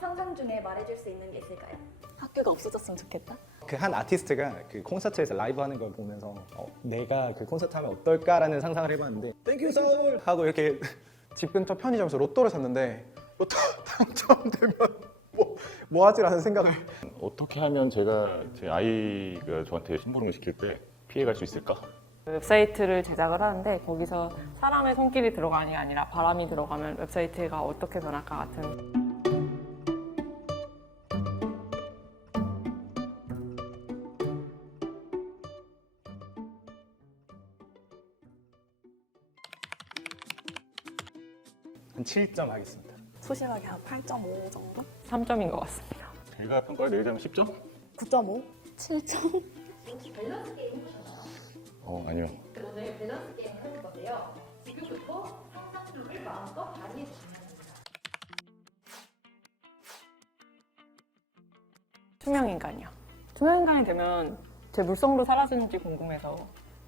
상상 중에 말해줄 수 있는 게 있을까요? 학교가 없어졌으면 좋겠다. 그 한 아티스트가 그 콘서트에서 라이브 하는 걸 보면서 내가 그 콘서트 하면 어떨까라는 상상을 해봤는데 땡큐 서울 하고 이렇게 집 근처 편의점에서 로또를 샀는데 로또 당첨되면 뭐 하지라는 생각을. 어떻게 하면 제가 제 아이가 저한테 심부름을 시킬 때 피해갈 수 있을까? 웹사이트를 제작을 하는데 거기서 사람의 손길이 들어가는 게 아니라 바람이 들어가면 웹사이트가 어떻게 변할까 같은. 한 7점 하겠습니다. 소심하게 한 8.5 정도? 3점인 것 같습니다. 제가 평가를 내리자면 10점? 9.5? 7점? 혹시 밸런스 게임 해보셨나요? 아니요. 오늘 밸런스 게임을 해볼 건데요. 지금부터 상상력을 마음껏 발휘해 주시면 됩니다. 투명인간이요. 투명인간이 되면 제 물성도 사라지는지 궁금해서,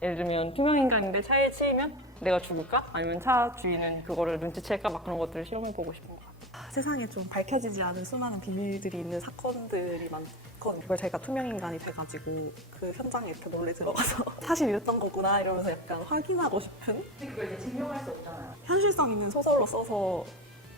예를 들면 투명인간인데 차에 치이면 내가 죽을까? 아니면 차 주인은 그거를 눈치챌까? 막 그런 것들을 시험해보고 싶은 것 같아요. 세상에 좀 밝혀지지 않은 수많은 비밀들이 있는 사건들이 많거든요. 그걸 제가 투명인간이 돼가지고 그 현장에 이렇게 몰래 들어가서 사실 이랬던 거구나 이러면서 약간 확인하고 싶은? 근데 그걸 이제 증명할 수 없잖아요. 현실성 있는 소설로 써서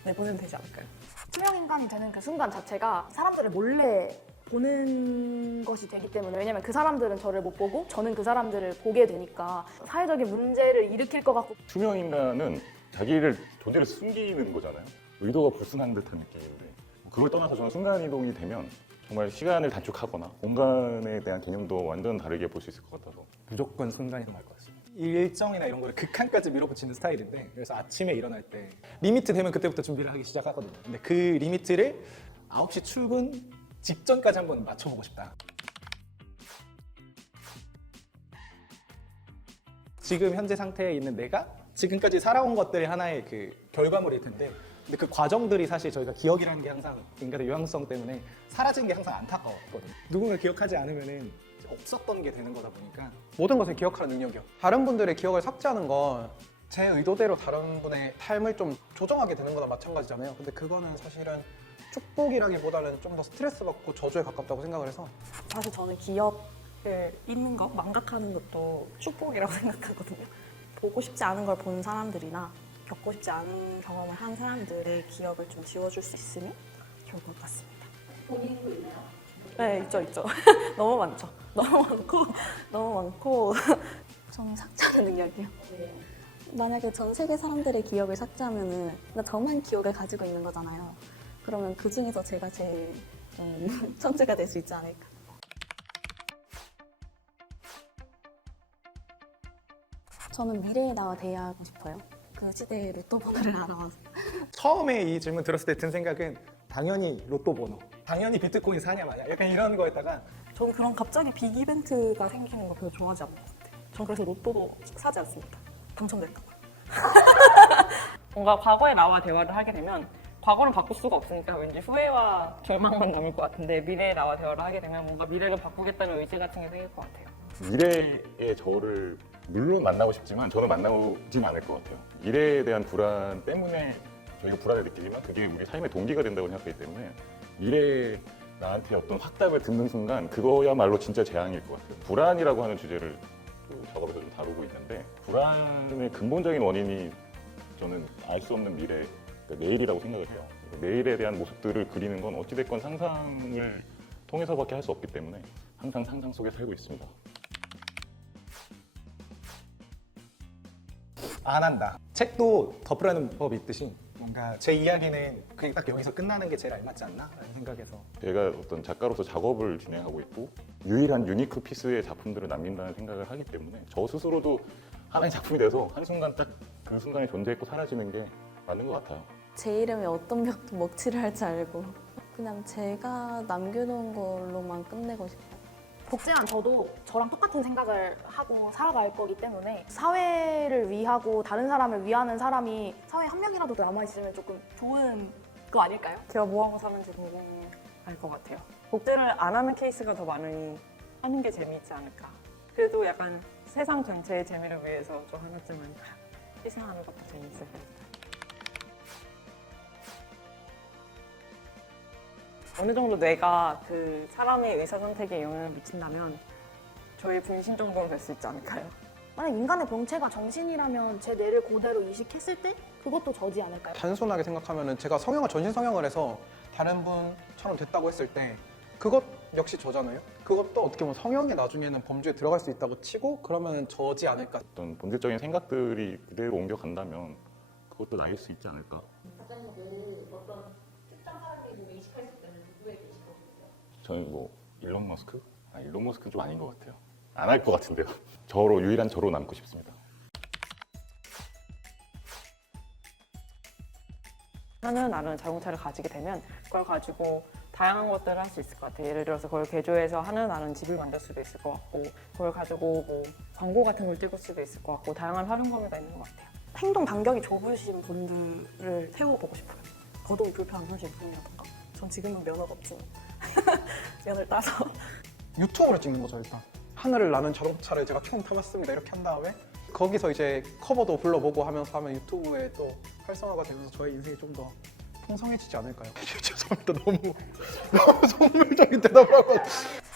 내보내면 되지 않을까요? 투명 인간이 되는 그 순간 자체가 사람들을 몰래 보는 것이 되기 때문에, 왜냐면 그 사람들은 저를 못 보고 저는 그 사람들을 보게 되니까 사회적인 문제를 일으킬 것 같고. 투명 인간은 자기를 존재를 숨기는 거잖아요. 의도가 불순한 듯한 느낌인데 그걸 떠나서 저는 순간이동이 되면 정말 시간을 단축하거나 공간에 대한 개념도 완전 다르게 볼 수 있을 것 같아서 무조건 순간이동 할 것 같습니다. 일정이나 이런 거를 극한까지 밀어붙이는 스타일인데, 그래서 아침에 일어날 때 리미트 되면 그때부터 준비를 하기 시작하거든요. 근데 그 리미트를 9시 출근 직전까지 한번 맞춰보고 싶다. 지금 현재 상태에 있는 내가 지금까지 살아온 것들이 하나의 그 결과물일 텐데, 근데 그 과정들이 사실 저희가 기억이라는 게 항상 인간의 유한성 때문에 사라지는 게 항상 안타까웠거든요. 누군가 기억하지 않으면은 없었던 게 되는 거다 보니까. 모든 것을 기억하는 능력이요. 다른 분들의 기억을 삭제하는 건 제 의도대로 다른 분의 삶을 좀 조정하게 되는 거나 마찬가지잖아요. 근데 그거는 사실은 축복이라기보다는 좀 더 스트레스 받고 저주에 가깝다고 생각을 해서. 사실 저는 기억을 잊는 것, 망각하는 것도 축복이라고 생각하거든요. 보고 싶지 않은 걸 본 사람들이나 겪고 싶지 않은 경험을 한 사람들의 기억을 좀 지워줄 수 있으면 좋을 것 같습니다. 본인도 있나요? 네, 있죠. 너무 많죠. 너무 많고. 저는 삭제하는 능력이요. 네. 만약에 전 세계 사람들의 기억을 삭제하면은 나 저만 기억을 가지고 있는 거잖아요. 그러면 그 중에서 제가 제일 천재가 될 수 있지 않을까. 저는 미래에 나와 대화하고 싶어요. 그 시대의 로또 번호를 알아와서. 처음에 이 질문 들었을 때 든 생각은 당연히 로또 번호, 당연히 비트코인 사냐 마냐 약간 이런 거에다가, 저는 그런 갑자기 빅 이벤트가 생기는 거 별로 좋아하지 않는 것 같아요. 전 그래서 로또도 사지 않습니다. 당첨될까 봐. 뭔가 과거의 나와 대화를 하게 되면 과거는 바꿀 수가 없으니까 왠지 후회와 절망만 남을 것 같은데, 미래의 나와 대화를 하게 되면 뭔가 미래를 바꾸겠다는 의지 같은 게 생길 것 같아요. 미래의 저를 물론 만나고 싶지만 저는 만나진 않을 것 같아요. 미래에 대한 불안 때문에 저희가 불안을 느끼지만 그게 우리 삶의 동기가 된다고 생각하기 때문에 미래에 나한테 어떤 확답을 듣는 순간 그거야말로 진짜 재앙일 것 같아요. 불안이라고 하는 주제를 또 작업에서 좀 다루고 있는데, 불안의 근본적인 원인이 저는 알 수 없는 미래, 그러니까 내일이라고 생각을 해요. 내일에 대한 모습들을 그리는 건 어찌됐건 상상을 통해서밖에 할 수 없기 때문에 항상 상상 속에 살고 있습니다. 안 한다. 책도 덮으라는 법이 있듯이 뭔가 제 이야기는 그게 딱 여기서 끝나는 게 제일 알맞지 않나? 라는 생각에서. 제가 어떤 작가로서 작업을 진행하고 있고 유일한 유니크 피스의 작품들을 남긴다는 생각을 하기 때문에 저 스스로도 하나의 작품이 돼서 한순간 딱 그 순간에 존재했고 사라지는 게 맞는 것 같아요. 제 이름에 어떤 벽도 먹칠을 할지 알고 그냥 제가 남겨놓은 걸로만 끝내고 싶어요. 복제한 저도 저랑 똑같은 생각을 하고 살아갈 거기 때문에 사회를 위하고 다른 사람을 위하는 사람이 사회에 한 명이라도 더 남아있으면 조금 좋은 거 아닐까요? 제가 뭐 하고 사는지 궁금할 것 같아요. 복제를 안 하는 케이스가 더 많으니 하는 게 재미있지 않을까. 그래도 약간 세상 전체의 재미를 위해서 좀 하나쯤은 희생하는 것도 재미있을 것 같아요. 어느 정도 뇌가 그 사람의 의사선택에 영향을 미친다면 저희 분신 정도는 될 수 있지 않을까요? 만약 인간의 본체가 정신이라면 제 뇌를 그대로 이식했을 때 그것도 저지 않을까요? 단순하게 생각하면은 제가 성형을 전신 성형을 해서 다른 분처럼 됐다고 했을 때 그것 역시 저잖아요. 그것도 어떻게 보면 성형이 나중에는 범죄에 들어갈 수 있다고 치고 그러면 저지 않을까. 어떤 본질적인 생각들이 그대로 옮겨간다면 그것도 나일 수 있지 않을까. 작가님들 어떤 특정 사람이 몸에 이식할 수 있다면 누구에게 이식하고 싶어요? 저는 뭐 일론 머스크? 일론 머스크는 좀 아닌 것 같아요. 안 할 것 같은데요. 저로 유일한 저로 남고 싶습니다. 하늘나는 자동차를 가지게 되면 그걸 가지고 다양한 것들을 할 수 있을 것 같아요. 예를 들어서 그걸 개조해서 하늘나는 집을 만들 수도 있을 것 같고 그걸 가지고 뭐 광고 같은 걸 찍을 수도 있을 것 같고 다양한 활용 범위가 있는 것 같아요. 행동 반경이 좁으신 분들을 세워보고 싶어요. 거동이 불편한 분이라던가. 전 지금은 면허가 없지만 면을 따서 유튜브를 찍는 거죠 일단. 하늘을 나는 자동차를 제가 처음 타봤습니다 이렇게 한 다음에 거기서 이제 커버도 불러보고 하면서 하면 유튜브에 또 활성화가 되면서 저의 인생이 좀 더 풍성해지지 않을까요? 죄송합니다. 너무 속물적인 대답을 하고.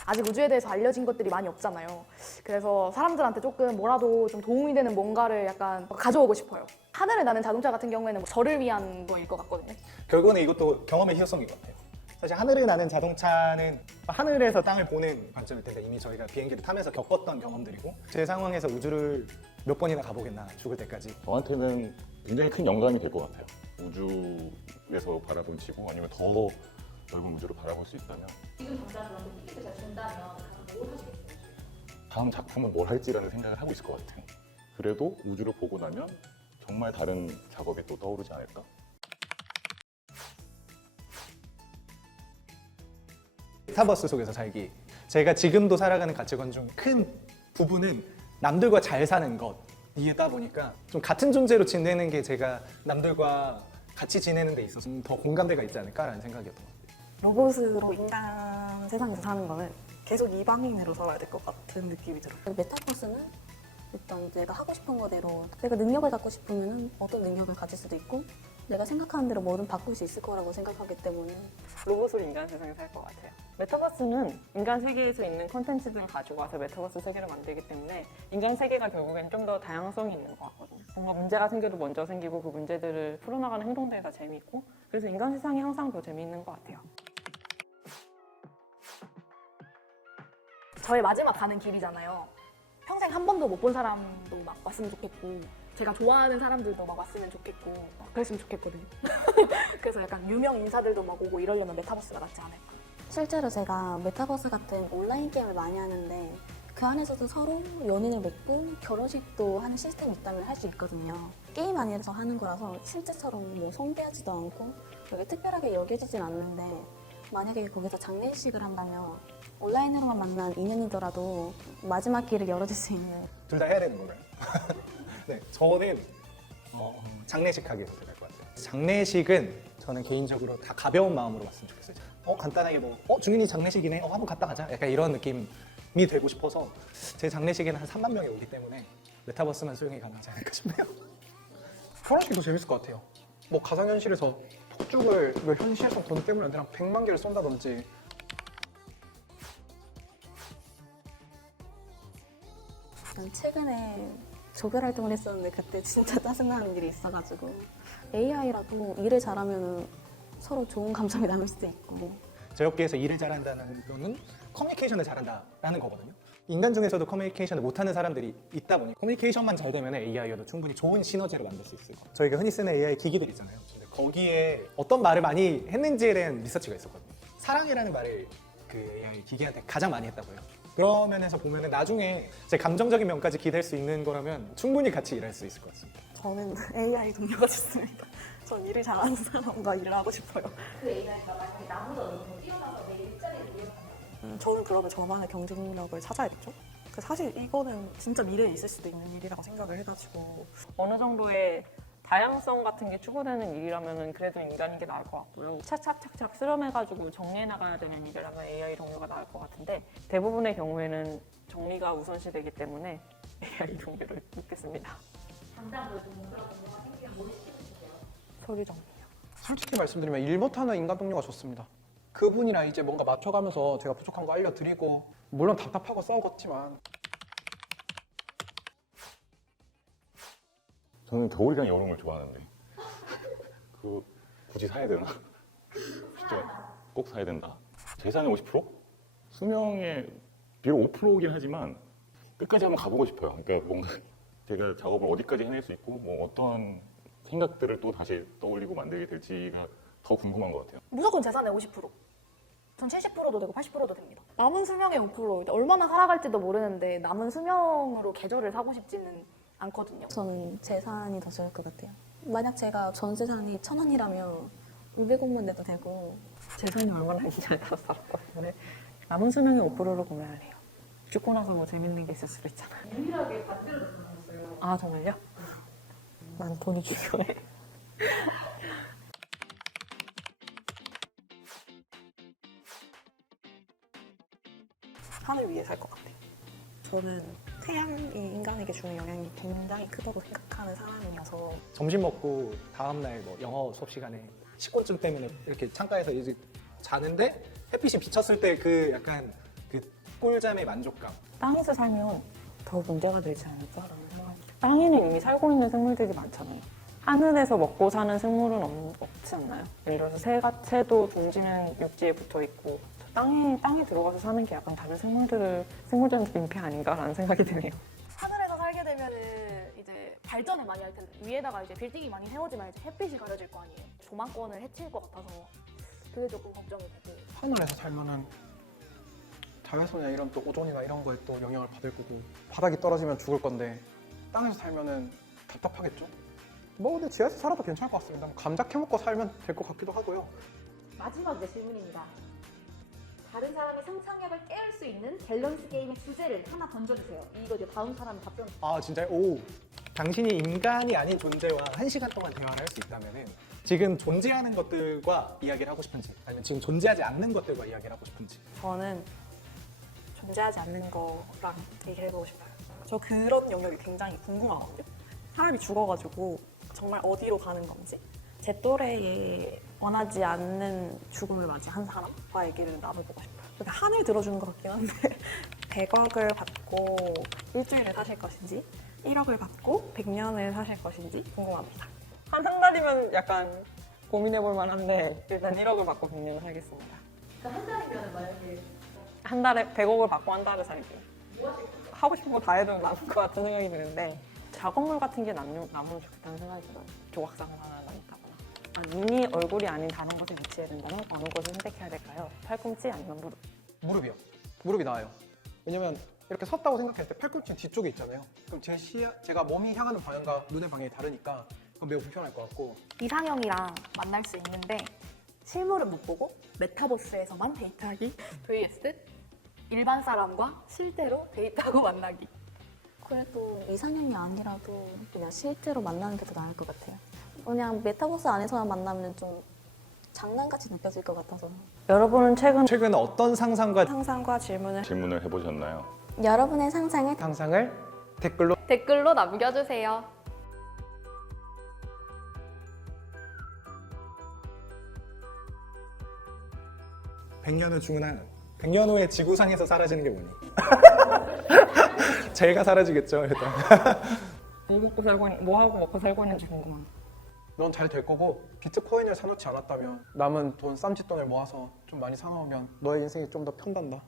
아직 우주에 대해서 알려진 것들이 많이 없잖아요. 그래서 사람들한테 조금 뭐라도 좀 도움이 되는 뭔가를 약간 가져오고 싶어요. 하늘을 나는 자동차 같은 경우에는 저를 위한 거일 것 같거든요. 결국은 이것도 경험의 희소성인 것 같아요. 사실 하늘을 나는 자동차는 하늘에서 땅을 보는 관점일 텐데 이미 저희가 비행기를 타면서 겪었던 경험들이고 제 상황에서 우주를 몇 번이나 가보겠나 죽을 때까지. 저한테는 굉장히 큰 영감이 될 것 같아요. 우주에서 바라본 지구 아니면 더 넓은 우주를 바라볼 수 있다면 지금 당장 그런데 티켓을 잘 준다면 가서 뭘 하시겠어요? 다음 작품은 뭘 할지라는 생각을 하고 있을 것 같아요. 그래도 우주를 보고 나면 정말 다른 작업이 또 떠오르지 않을까? 메타버스 속에서 살기. 제가 지금도 살아가는 가치관 중 큰 부분은 남들과 잘 사는 것이다 보니까 좀 같은 존재로 지내는 게 제가 남들과 같이 지내는 데 있어서 더 공감대가 있지 않을까라는 생각이었던 것 같아요. 로봇으로 인간 세상에서 사는 거는 계속 이방인으로 살아야 될 것 같은 느낌이 들어요. 메타버스는 일단 내가 하고 싶은 거대로 내가 능력을 갖고 싶으면 어떤 능력을 가질 수도 있고 내가 생각하는 대로 뭐든 바꿀 수 있을 거라고 생각하기 때문에 로봇으로 인간 세상에 살 것 같아요. 메타버스는 인간 세계에서 있는 콘텐츠들을 가지고 와서 메타버스 세계를 만들기 때문에 인간 세계가 결국엔 좀 더 다양성이 있는 것 같거든요. 뭔가 문제가 생겨도 먼저 생기고 그 문제들을 풀어나가는 행동들이 재미있고 그래서 인간 세상이 항상 더 재미있는 것 같아요. 저의 마지막 가는 길이잖아요. 평생 한 번도 못 본 사람도 막 왔으면 좋겠고 제가 좋아하는 사람들도 막 왔으면 좋겠고 막 그랬으면 좋겠거든요. 그래서 약간 유명 인사들도 막 오고 이러려면 메타버스가 낫지 않을까. 실제로 제가 메타버스 같은 온라인 게임을 많이 하는데 그 안에서도 서로 연인을 맺고 결혼식도 하는 시스템이 있다면 할 수 있거든요. 게임 안에서 하는 거라서 실제처럼 뭐 성대하지도 않고 그렇게 특별하게 여겨지진 않는데 만약에 거기서 장례식을 한다면 온라인으로만 만난 인연이더라도 마지막 길을 열어줄 수 있는 둘 다 해야 되는 건가요? 네, 저는 장례식 하기 선택할 것 같아요. 장례식은 저는 개인적으로 다 가벼운 마음으로 왔으면 좋겠어요. 간단하게 중인이 장례식이네, 한번 갔다 가자. 약간 이런 느낌이 되고 싶어서 제 장례식에는 한 3만 명이 오기 때문에 메타버스만 수용이 가능하지 않을까 싶네요. 결혼식도 재밌을 것 같아요. 뭐 가상현실에서 폭죽을 뭐 현실에서 돈 때문에 아니라 100만 개를 쏜다든지. 일단 최근에 조별 활동을 했었는데 그때 진짜 짜증나는 일이 있어가지고 AI라도 일을 잘하면 서로 좋은 감정이 남을 수도 있고 저희 업계에서 일을 잘한다는 거는 커뮤니케이션을 잘한다라는 거거든요. 인간 중에서도 커뮤니케이션을 못하는 사람들이 있다 보니 커뮤니케이션만 잘 되면 AI여도 충분히 좋은 시너지를 만들 수 있을 거예요. 저희가 흔히 쓰는 AI 기기들 있잖아요. 근데 거기에 어떤 말을 많이 했는지에 대한 리서치가 있었거든요. 사랑이라는 말을 그 AI 기기한테 가장 많이 했다고요. 그런 면에서 보면은 나중에 제 감정적인 면까지 기댈 수 있는 거라면 충분히 같이 일할 수 있을 것 같습니다. 저는 AI 동료가 좋습니다. 전 일을 잘하는 사람과 일을 하고 싶어요. 그 AI가 만약에 나보다 너무 뛰어나서 내 일자리를 위해서 저는 그러면 저만의 경쟁력을 찾아야겠죠. 사실 이거는 진짜 미래에 있을 수도 있는 일이라고 생각을 해가지고 어느 정도의 다양성 같은 게 추구되는 일이라면 그래도 인간인 게 나을 것 같고요. 착착착착 수렴해가지고 정리해 나가야 되는 일이라면 AI 동료가 나을 것 같은데 대부분의 경우에는 정리가 우선시되기 때문에 AI 동료를 믿겠습니다. 당장 그래도 뭔가 생기면 뭘 시키고 싶으세요? 서류 정리요. 솔직히 말씀드리면 일 못하는 인간 동료가 좋습니다. 그분이랑 이제 뭔가 맞춰가면서 제가 부족한 거 알려드리고 물론 답답하고 싸우겠지만 저는 겨울이랑 여름을 좋아하는데 그 굳이 사야 되나? 진짜 꼭 사야 된다. 재산의 50%? 수명의 비록 5%이긴 하지만 끝까지 한번 가보고 싶어요. 그러니까 뭔가 제가 작업을 어디까지 해낼 수 있고 뭐 어떤 생각들을 또 다시 떠올리고 만들게 될지가 더 궁금한 것 같아요. 무조건 재산의 50%. 전 70%도 되고 80%도 됩니다. 남은 수명의 5%. 얼마나 살아갈지도 모르는데 남은 수명으로 계절을 사고 싶지는 않거든요. 저는 재산이 더 좋을 것 같아요. 만약 제가 전 재산이 1,000원이라면 500원만 내도 되고 재산이 얼마나 있는지 알아서 살았거든요. 남은 수명의 5%로 구매를 해요. 죽고 나서 뭐 재밌는 게 있을 수도 있잖아요. 유일하게 반대로 나눴어요. 아 정말요? 난 돈이 중요해. 하늘 위에 살 것 같아요. 저는 태양이 인간에게 주는 영향이 굉장히 크다고 생각하는 사람이어서 점심 먹고 다음날 뭐 영어 수업 시간에 식곤증 때문에 이렇게 창가에서 이제 자는데 햇빛이 비쳤을 때 그 약간 그 꿀잠의 만족감. 땅에서 살면 더 문제가 되지 않을까라는 생각이 들어요. 땅에는 이미 살고 있는 생물들이 많잖아요. 하늘에서 먹고 사는 생물은 없지 않나요? 예를 들어서 새도 둥지는 육지에 붙어 있고 땅에 들어가서 사는 게 약간 다른 생물들한테 민폐 아닌가라는 생각이 드네요. 하늘에서 살게 되면은 이제 발전을 많이 할 텐데 위에다가 이제 빌딩이 많이 세워지면 이제 햇빛이 가려질 거 아니에요. 조망권을 해칠 것 같아서 그게 조금 걱정이 되고. 하늘에서 살면은 자외선이나 이런 또 오존이나 이런 거에 또 영향을 받을 거고 바닥이 떨어지면 죽을 건데 땅에서 살면은 답답하겠죠? 뭐 근데 지하에서 살아도 괜찮을 것 같습니다. 감자 캐먹고 살면 될 것 같기도 하고요. 마지막 질문입니다. 다른 사람의 상상력을 깨울 수 있는 밸런스 게임의 주제를 하나 던져주세요. 이거 이제 다음 사람이 답변. 아 진짜요? 오. 당신이 인간이 아닌 존재와 1시간 동안 대화를 할 수 있다면은 지금 존재하는 것들과 이야기를 하고 싶은지 아니면 지금 존재하지 않는 것들과 이야기를 하고 싶은지. 저는 존재하지 않는 거랑 얘기를 해보고 싶어요. 저 그런 영역이 굉장히 궁금하거든요. 사람이 죽어가지고 정말 어디로 가는 건지 제 또래에 원하지 않는 죽음을 맞이한 사람과 얘기를 나눠보고 싶어요. 그러니까 한을 들어주는 것 같긴 한데 100억을 받고 일주일을 사실 것인지 1억을 받고 100년을 사실 것인지 궁금합니다. 한 달이면 약간 고민해볼 만한데 일단 1억을 받고 100년을 살겠습니다. 그러니까 한 달이면 만약에 한 달에 100억을 받고 한 달을 살기. 하고 싶은 거 다 해도 남을 것 같은 생각이 드는데 작업물 같은 게 남으면 좋겠다는 생각이 들어요. 조각상 하나 남다거나. 눈이 얼굴이 아닌 다른 곳에 위치해야 된다면 어느 곳을 선택해야 될까요? 팔꿈치 아니면 무릎? 무릎이요. 무릎이 나아요. 왜냐면 이렇게 섰다고 생각했을 때 팔꿈치 뒤쪽에 있잖아요. 그럼 제가 몸이 향하는 방향과 눈의 방향이 다르니까 그건 매우 불편할 것 같고. 이상형이랑 만날 수 있는데 실물은 못 보고 메타버스에서만 데이트하기 vs 일반 사람과 실제로 데이트하고 만나기. 그래도 이상형이 아니라도 그냥 실제로 만나는 게 더 나을 것 같아요. 그냥 메타버스 안에서만 만나면 좀 장난같이 느껴질 것 같아서. 여러분은 최근 어떤 상상과 질문을 질문을 해보셨나요? 여러분의 상상을 상상을 댓글로 댓글로 남겨주세요. 100년 후 죽으나 100년 후에 지구상에서 사라지는 게 뭐니? 제가 사라지겠죠 일단. 뭐 하고 먹고 살고 있는지 궁금한. 넌 잘 될 거고 비트코인을 사놓지 않았다면 남은 돈 쌈짓돈을 모아서 좀 많이 사놓으면 너의 인생이 좀 더 편단다.